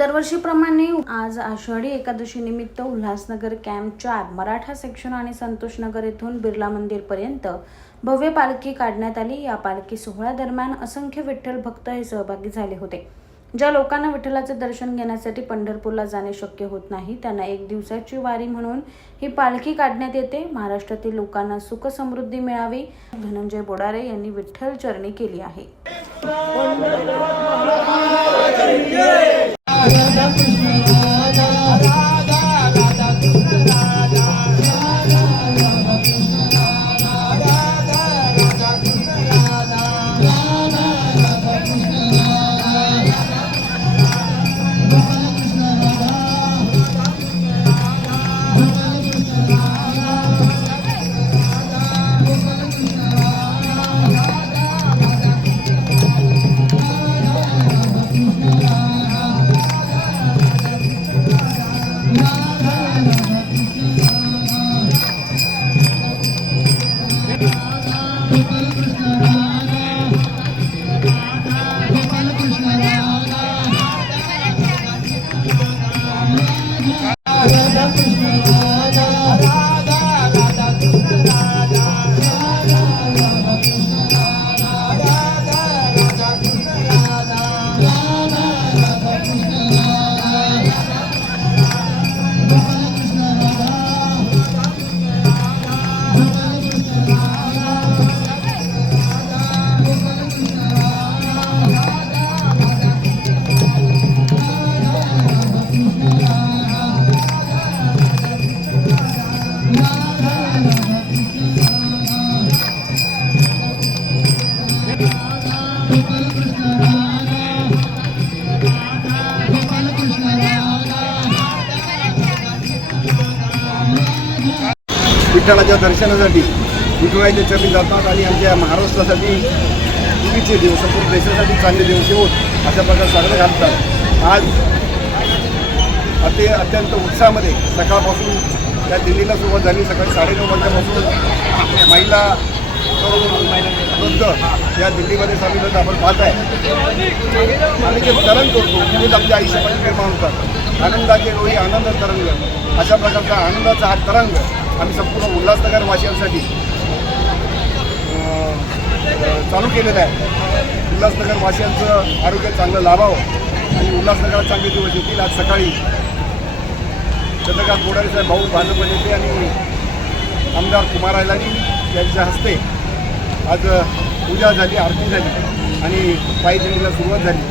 दरवर्षीप्रमाणे आज आषाढी एकादशी निमित्त उल्हासनगर कॅम्प 4 मराठा सेक्शन आणि संतोषनगर येथून बिर्ला मंदिर पर्यंत भव्य पालखी काढण्यात आली। या पालखी सोहळ्या दरम्यान असंख्य विठ्ठल भक्त हे सहभागी झाले होते। ज्या लोकांना विठ्ठलाचे दर्शन घेण्यासाठी पंढरपूरला जाणे शक्य होत नाही त्यांना एक दिवसाची वारी म्हणून ही पालखी काढण्यात येते। महाराष्ट्रातील लोकांना सुख समृद्धी मिळावी धनंजय बोडारे यांनी विठ्ठल चरणी केली आहे। विठ्ठलाच्या दर्शनासाठी विठुरायाच्या चरणी जातात आणि आमच्या महाराष्ट्रासाठी पूर्वीचे दिवस संपूर्ण देशासाठी चांगले दिवस होत अशा प्रकारे सगळे घालतात। आज अत्यंत उत्साहामध्ये सकाळपासून या दिल्लीला सुरुवात झाली। सकाळी 9:30 वाजल्यापासून महिला वृद्ध या दिल्लीमध्ये सामील होत आपण पाहत आहे। आम्ही जे तरंग करतो तेच आमच्या आयुष्यामध्ये निर्माण होतात। आनंदाचे डोळी आनंद तरंग अशा प्रकारचा आनंदाचा हा तरंग आम्ही संपूर्ण उल्हासनगर वासियांसाठी चालू केलेलं आहे। उल्हासनगर वासियांचं आरोग्य चांगलं लाभावं आणि उल्हासनगरात चांगले दिवस येतील। आज सकाळी चंद्रकांत बोडारे साहेब भाऊ भाजप नेते आणि आमदार कुमार आयलानी यांच्या हस्ते आज पूजा झाली, आरती झाली आणि पायी दिंडीला सुरुवात झाली।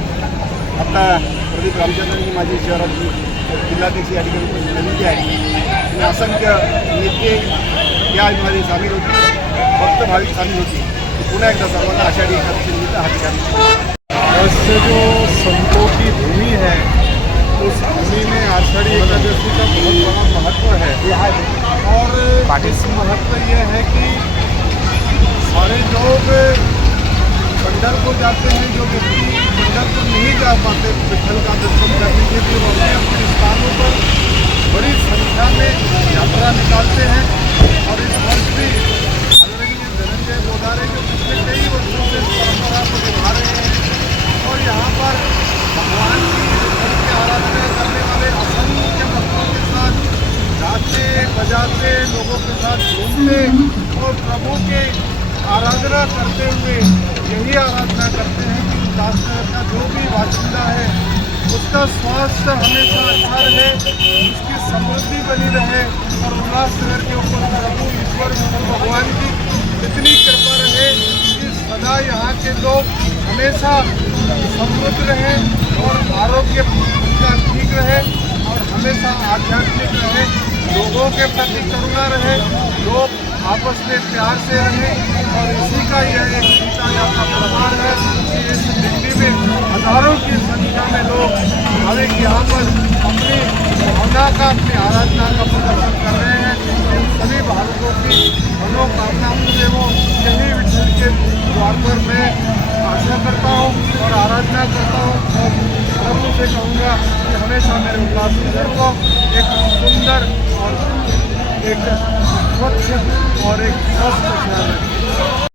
आता प्रदीप रामचंद्रांनी माझी शहराची जिल्हाध्यक्ष या ठिकाणी उपस्थित आहे आणि असंख्य नेते यामध्ये सामील होते, भक्त भाविक सामील होते। पुन्हा एकदा सर्वांना आषाढी एकादशी निमित्त हार्दिक जो संतों की भूमि है उस भूमि में आषाढ़ी एकादशी का बहुत बड़ा महत्व है और इस महत्व ये है कि सारे लोग पंढरपुर जाते हैं। जो व्यक्ति पंढरपुर नहीं जा पाते विठ्ठल का दर्शन करने के लिए वो अपने अपने स्थानों पर बड़ी संख्या में यात्रा निकालते हैं। और इस वर्ष भी आदरणीय धनंजय बोडारे जो पिछले कई वर्षों से इस परंपरा को निभा रहे हैं और यहाँ पर भगवान की आराधना करने वाले असंख्य भक्तों के साथ गाते बजाते लोगों के साथ घूमते और प्रभु के आराधना करते हुए यही आराधना करते हैं कि उल्लासनगर का जो भी बाशिंदा है उसका स्वास्थ्य हमेशा अच्छा रहे, उसकी समृद्धि बनी रहे और उल्लासनगर के ऊपर प्रभु ईश्वर भगवान की इतनी कृपा रहे कि सदा यहाँ के लोग हमेशा समृद्ध रहें और आरोग्य उनका ठीक रहे और हमेशा आध्यात्मिक रहे, लोगों के प्रति करुणा रहे, लोग आपस में प्यार से रहें। और इसी का यह एक सीता यात्रा प्रभार है कि इस दिल्ली में हजारों की संख्या में लोग भाविक यहाँ पर अपनी भावना का अपनी आराधना का प्रदर्शन कर रहे हैं। इन सभी भावकों की मनोकामना पूरे हो यही विठ्ठल के द्वार पर मैं आशा करता हूँ और आराधना करता हूँ और प्रभु से कहूँगा कि हमेशा मेरे उल्लासनगर को एक सुंदर और एक स्वच्छ और एक स्वस्थ शहर है।